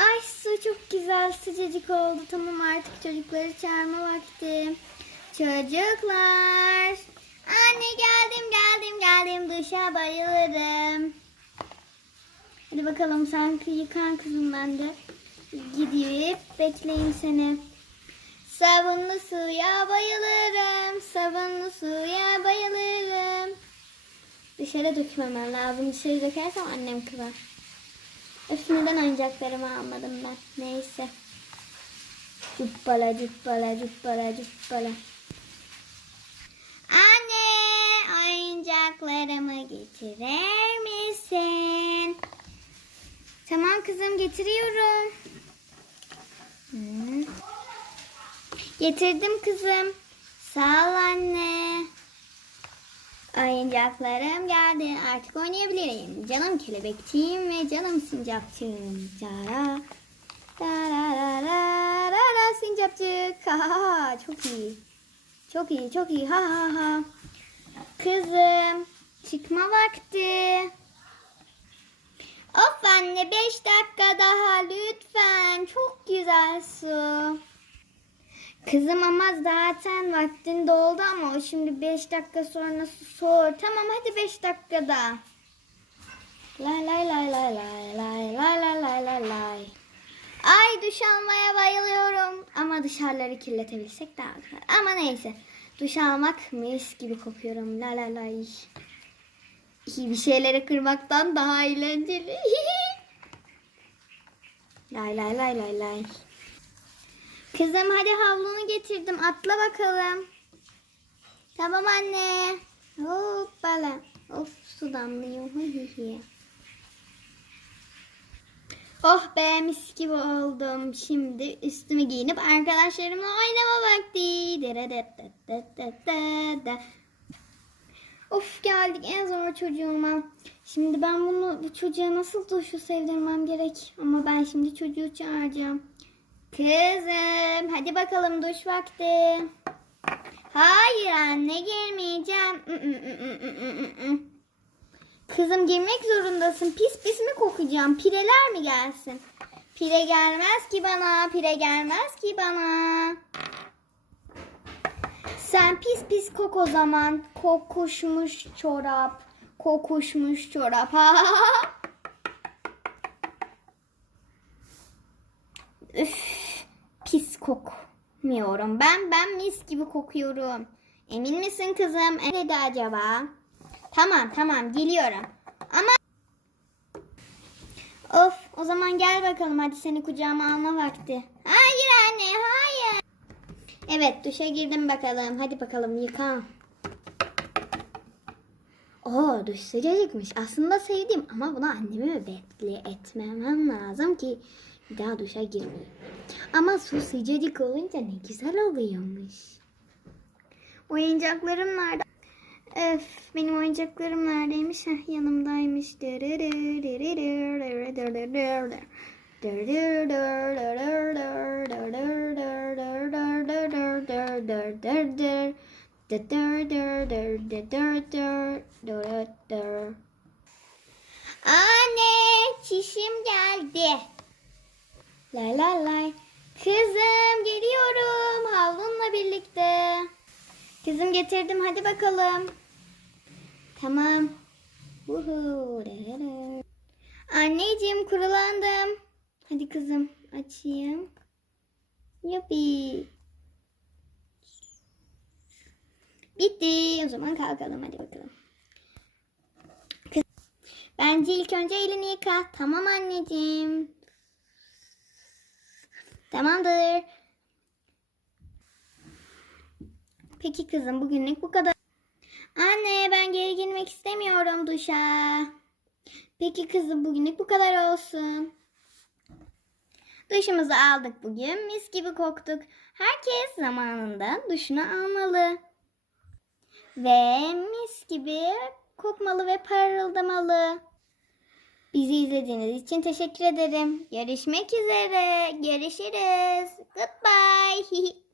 Ay su çok güzel sıcacık oldu. Tamam artık çocukları çağırma vakti. Çocuklar. Anne geldim geldim geldim duşa bayılırım. Hadi bakalım sen yıkan kızım ben de. Gidip bekleyeyim seni. Sabunlu suya bayılırım. Sabunlu suya bayılırım. Dışarı dökmemem lazım. Dışarı dökersem annem kızar. Öf neden oyuncaklarımı almadım ben. Neyse. Cuppala cuppala cuppala cuppala. Anne oyuncaklarımı getirir misin? Tamam kızım getiriyorum. Hı. Getirdim kızım. Sağ ol anne. Oyuncaklarım geldi. Artık oynayabilirim. Canım kelebekçiğim ve canım sincapçığım. Cara. Dararara, sincapçık. Ha, ha, ha. Çok iyi. Çok iyi, çok iyi. Ha ha ha. Kızım, çıkma vakti. Of anne 5 dakika daha lütfen. Çok güzel su. Kızım ama zaten vaktin doldu ama o şimdi 5 dakika sonra soğur. Tamam hadi 5 dakikada. Lay lay lay lay lay lay lay lay lay lay lay. Ay duş almaya bayılıyorum. Ama dışarıları kirletebilsek daha güzel. Ama neyse. Duş almak mis gibi kokuyorum. La la lay. İyi bir şeyleri kırmaktan daha eğlenceli. lay lay lay lay lay. Kızım hadi havlunu getirdim. Atla bakalım. Tamam anne. Hoppala. Of su damlıyor. Oh be mis gibi oldum. Şimdi üstümü giyinip arkadaşlarımla oynama vakti. Of geldik en zor çocuğuma. Şimdi ben bunu bu çocuğa nasıl duşu sevdirmem gerek. Ama ben şimdi çocuğu çağıracağım. Kızım hadi bakalım duş vakti. Hayır anne girmeyeceğim. Kızım girmek zorundasın. Pis pis mi kokacağım? Pireler mi gelsin? Pire gelmez ki bana. Pire gelmez ki bana. Sen pis pis kok o zaman. Kokuşmuş çorap. Kokuşmuş çorap. Üf, pis kokmuyorum. Ben ben mis gibi kokuyorum. Emin misin kızım? E, dedi acaba? Tamam tamam geliyorum. Ama Of o zaman gel bakalım hadi seni kucağıma alma vakti. Hayır anne hayır. Evet duşa girdim bakalım. Hadi bakalım yıka. Oo duş sıcacıkmış. Aslında sevdim ama buna annemi bekle etmemem lazım ki daha duşa girmeyeyim. Ama su sıcacık olunca ne güzel oluyormuş. Oyuncaklarım nerede? Öf benim oyuncaklarım neredeymiş? Heh, yanımdaymış. Anne çişim geldi. La la la. Kızım geliyorum havlunla birlikte. Kızım getirdim hadi bakalım. Tamam. Uhu. Anneciğim kurulandım. Hadi kızım açayım. Yuppi. Bitti. O zaman kalkalım hadi bakalım. Kız- Bence ilk önce elini yıka. Tamam anneciğim. Tamamdır. Peki kızım bugünlük bu kadar. Anne ben geri girmek istemiyorum duşa. Peki kızım bugünlük bu kadar olsun. Duşumuzu aldık bugün. Mis gibi koktuk. Herkes zamanında duşunu almalı. Ve mis gibi kokmalı ve parıldamalı. Bizi izlediğiniz için teşekkür ederim. Görüşmek üzere. Görüşürüz. Goodbye.